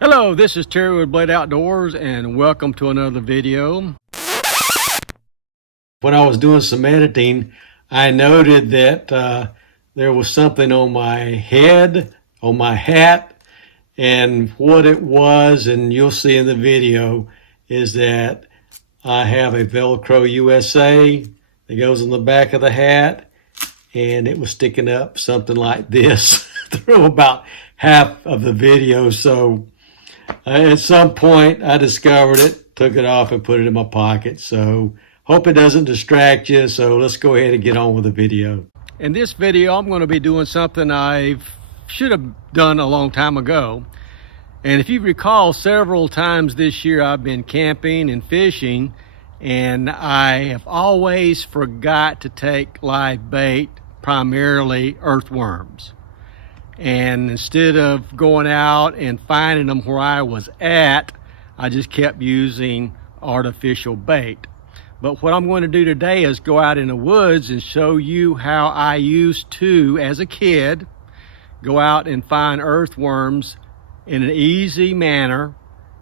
Hello, this is Terry with Blade Outdoors and welcome to another video. When I was doing some editing, I noted that there was something on my head, on my hat, and what it was, and you'll see in the video, is that I have a Velcro USA that goes on the back of the hat, and it was sticking up something like this through about half of the video. So at some point I discovered it, took it off and put it in my pocket. So hope it doesn't distract you. So let's go ahead and get on with the video. In this video, I'm going to be doing something I should have done a long time ago. And if you recall, several times this year I've been camping and fishing, and I have always forgot to take live bait, primarily earthworms. And instead of going out and finding them where I was at, I just kept using artificial bait. But what I'm going to do today is go out in the woods and show you how I used to, as a kid, go out and find earthworms in an easy manner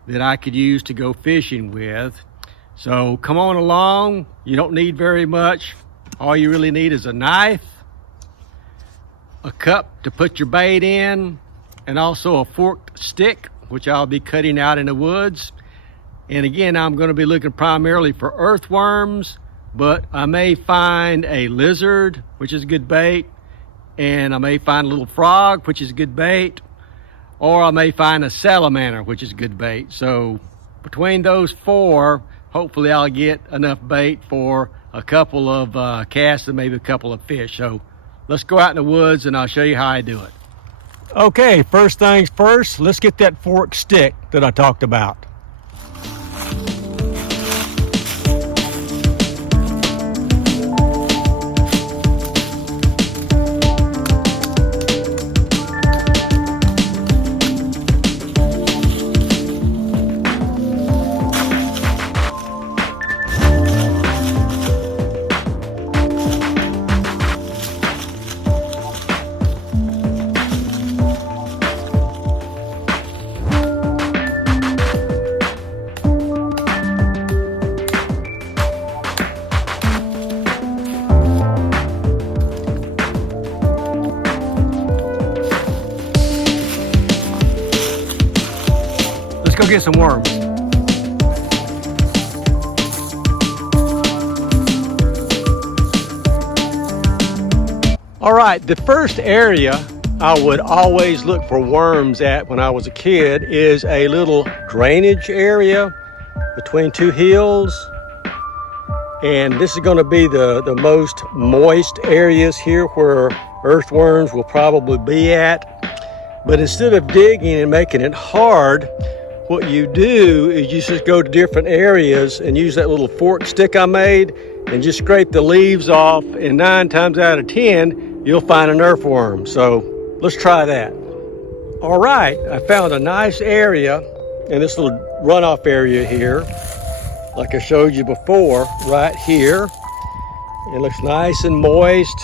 that I could use to go fishing with. So come on along. You don't need very much. All you really need is a knife, a cup to put your bait in, and also a forked stick, which I'll be cutting out in the woods. And again, I'm going to be looking primarily for earthworms, but I may find a lizard, which is good bait, and I may find a little frog, which is good bait, or I may find a salamander, which is good bait. So between those four, hopefully I'll get enough bait for a couple of casts and maybe a couple of fish. So let's go out in the woods and I'll show you how I do it. Okay, first things first, let's get that forked stick that I talked about. Let's go get some worms. All right, the first area I would always look for worms at when I was a kid is a little drainage area between two hills. And this is going to be the most moist areas here where earthworms will probably be at. But instead of digging and making it hard, what you do is you just go to different areas and use that little fork stick I made and just scrape the leaves off, and 9 times out of 10 you'll find an earthworm. So let's try that. All right, I found a nice area in this little runoff area here, like I showed you before, right here. It looks nice and moist.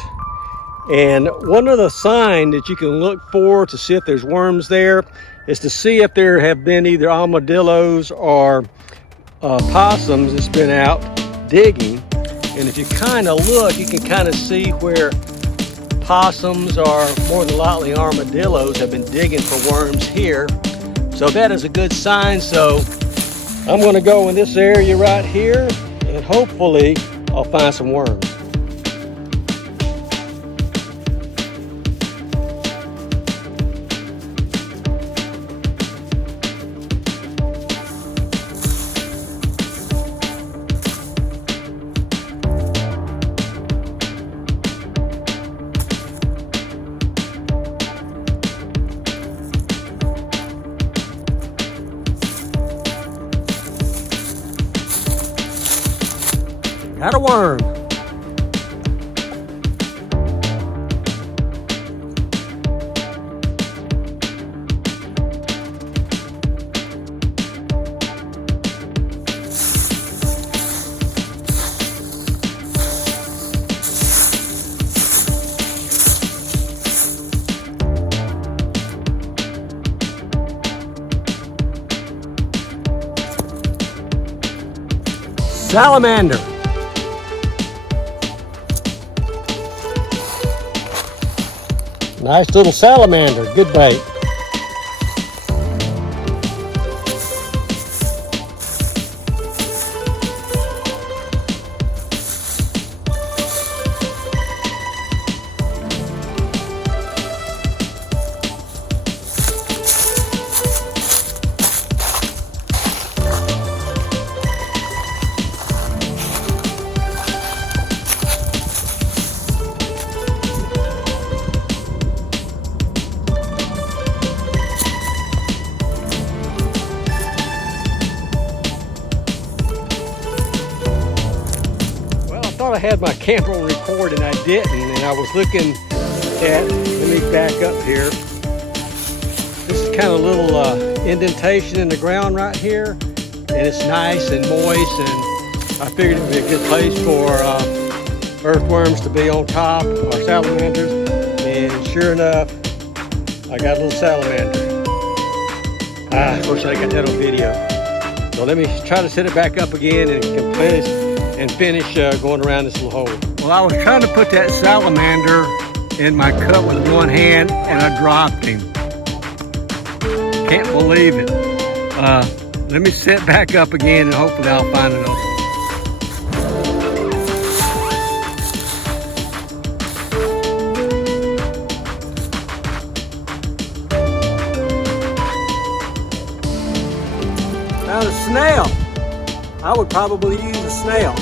And one other sign that you can look for to see if there's worms there is to see if there have been either armadillos or possums that's been out digging. And if you kind of look, you can kind of see where possums or more than likely armadillos have been digging for worms here. So that is a good sign. So I'm going to go in this area right here and hopefully I'll find some worms. Got a worm. Salamander. Nice little salamander, good bait. I had my camera on record and I didn't, and I was looking at, let me back up here. This is kind of a little indentation in the ground right here, and it's nice and moist, and I figured it would be a good place for earthworms to be on top, or salamanders, and sure enough, I got a little salamander. I wish I got that on video. So let me try to set it back up again and finish going around this little hole. Well, I was trying to put that salamander in my cut with one hand and I dropped him. Can't believe it. Let me set back up again and hopefully I'll find another one. Found a snail. I would probably use a snail.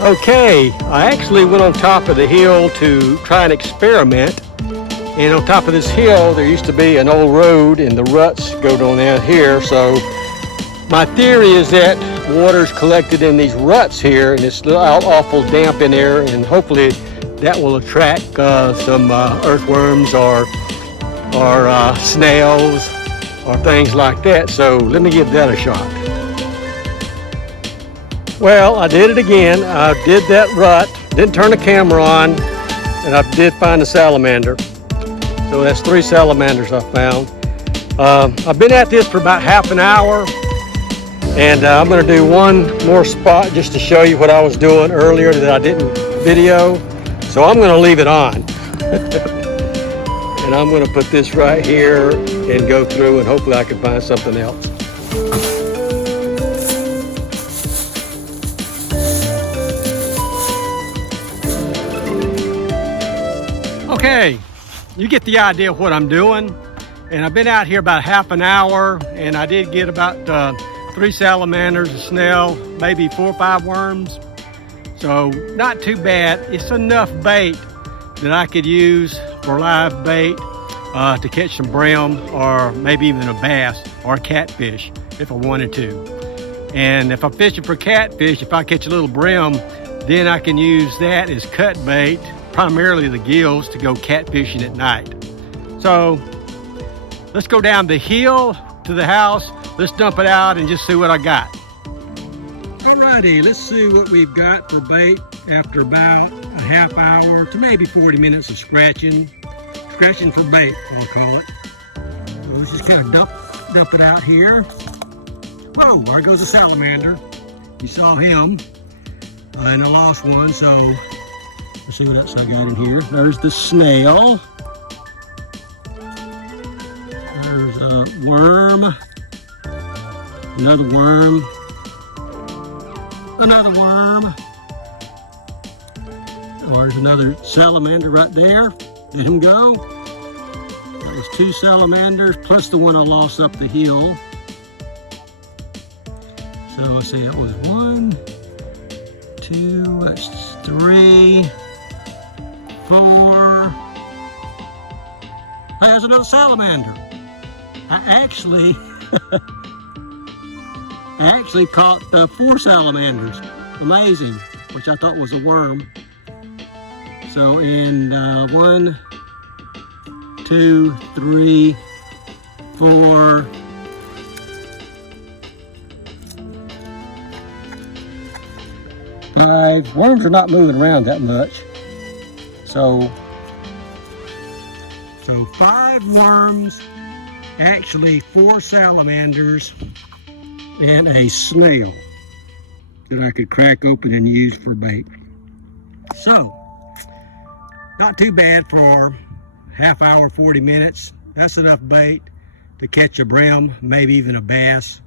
Okay, I actually went on top of the hill to try and experiment. And on top of this hill, there used to be an old road and the ruts go down here. So my theory is that water's collected in these ruts here and it's awful damp in there, and hopefully that will attract some earthworms or snails or things like that. So let me give that a shot. Well, I did it again. I did that rut, didn't turn the camera on, and I did find a salamander. So that's 3 salamanders I found. I've been at this for about half an hour, and I'm going to do one more spot just to show you what I was doing earlier that I didn't video. So I'm going to leave it on. And I'm going to put this right here and go through, and hopefully I can find something else. Okay, you get the idea of what I'm doing. And I've been out here about half an hour, and I did get about 3 salamanders, a snail, maybe 4 or 5 worms. So not too bad. It's enough bait that I could use for live bait to catch some brim or maybe even a bass or a catfish if I wanted to. And if I'm fishing for catfish, if I catch a little brim, then I can use that as cut bait, primarily the gills, to go catfishing at night. So let's go down the hill to the house. Let's dump it out and just see what I got. Alrighty, let's see what we've got for bait after about a half hour to maybe 40 minutes of scratching for bait, we'll call it. So let's just kind of dump it out here. Whoa, there goes a salamander. You saw him, and I lost one, so let's see what else I got in here. There's the snail. There's a worm. Another worm. Another worm. Oh, there's another salamander right there. Let him go. That was 2 salamanders plus the one I lost up the hill. So let's see, it was 1, 2, that's 3, 4. There's another salamander. I actually caught 4 salamanders. Amazing, which I thought was a worm. So in 1, 2, 3, 4. Five. Worms are not moving around that much. So 5 worms actually 4 salamanders and a snail that I could crack open and use for bait. So, not too bad for half hour, 40 minutes. That's enough bait to catch a brim, maybe even a bass,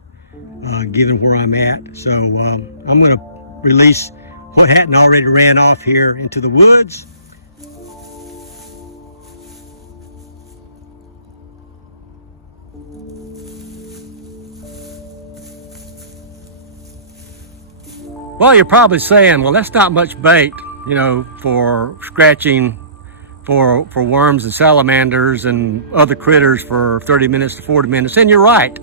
given where I'm at. So I'm gonna release what hadn't already ran off here into the woods. Well, you're probably saying, well, that's not much bait, you know, for scratching for worms and salamanders and other critters for 30 minutes to 40 minutes. And you're right.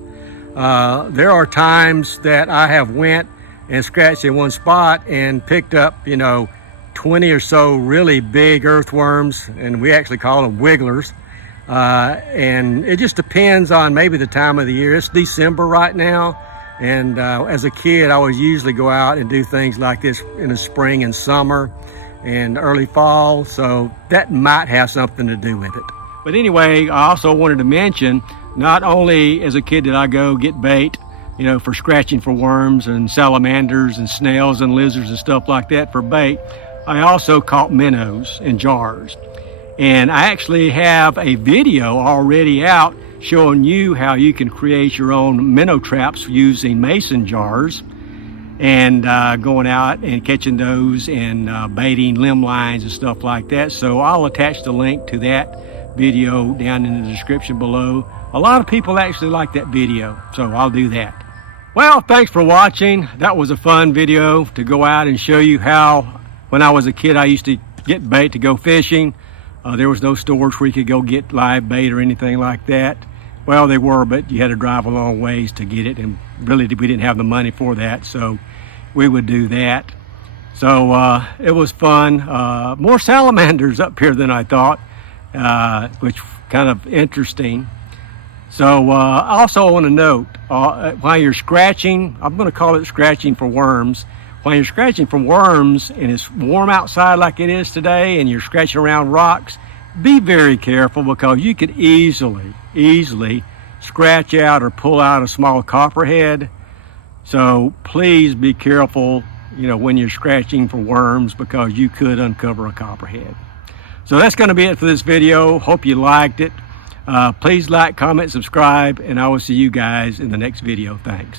There are times that I have went and scratched in one spot and picked up, you know, 20 or so really big earthworms, and we actually call them wigglers. And it just depends on maybe the time of the year. It's December right now. And as a kid, I would usually go out and do things like this in the spring and summer and early fall, so that might have something to do with it. But anyway, I also wanted to mention, not only as a kid did I go get bait, you know, for scratching for worms and salamanders and snails and lizards and stuff like that for bait, I also caught minnows in jars. And I actually have a video already out showing you how you can create your own minnow traps using mason jars, and going out and catching those and baiting limb lines and stuff like that. So I'll attach the link to that video down in the description below. A lot of people actually like that video, so I'll do that. Well, thanks for watching. That was a fun video to go out and show you how, when I was a kid, I used to get bait to go fishing. There was no stores where you could go get live bait or anything like that. Well, they were, but you had to drive a long ways to get it, and really we didn't have the money for that, so we would do that. So it was fun. More salamanders up here than I thought, which kind of interesting. So I also want to note, while you're scratching, I'm going to call it scratching for worms. When you're scratching for worms and it's warm outside like it is today and you're scratching around rocks, be very careful, because you could easily scratch out or pull out a small copperhead. So please be careful, you know, when you're scratching for worms, because you could uncover a copperhead. So that's going to be it for this video. Hope you liked it. Please like, comment, subscribe, and I will see you guys in the next video. Thanks.